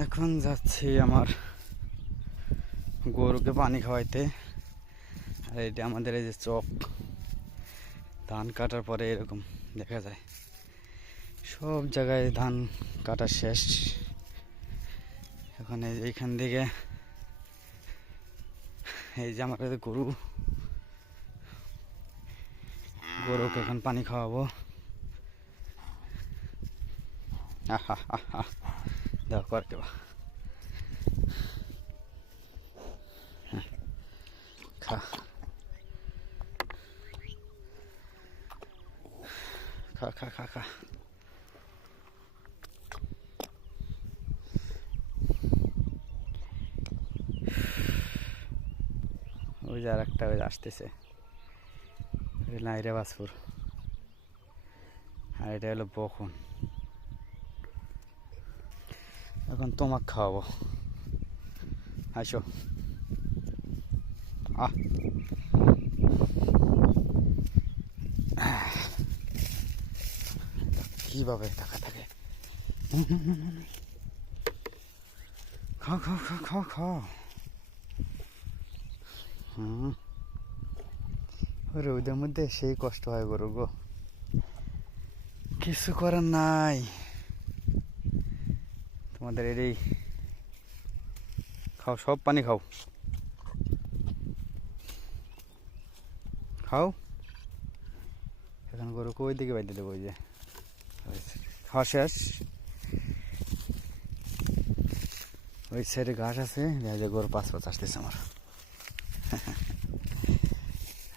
এখন যাচ্ছি আমার গরুকে পানি খাওয়াইতে। আর এটা আমাদের এই যে চক, ধান কাটার পরে এরকম দেখা যায় সব জায়গায় ধান কাটা শেষ। এখন এইখান থেকে এই যে আমার গরুকে এখন পানি খাওয়াবো। দেখো কর দেবা, খা খা খা খা খা। ওই যে আর একটা ওই আসতেছে, নাইরে বাসপুর, আর এটা হলো বখন। এখন তোমাকে খাওয়াবো, আসো। কিভাবে টাকা থাকে, খাও খাও খাও খাও খাও। রোদের মধ্যে সেই কষ্ট হয় গরু গো, কিছু করার নাই। তোমাদের এই খাও, সব পানি খাও খাও। এখন গরুকে ওই দিকে বাইতে দেবো, ওই যে খাওয়া শেষ। ওই সাইডে ঘাস আছে, যে গরু পাঁচ আসতেছে আমার।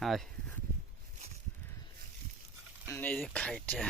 হাই, এই যে খাইটা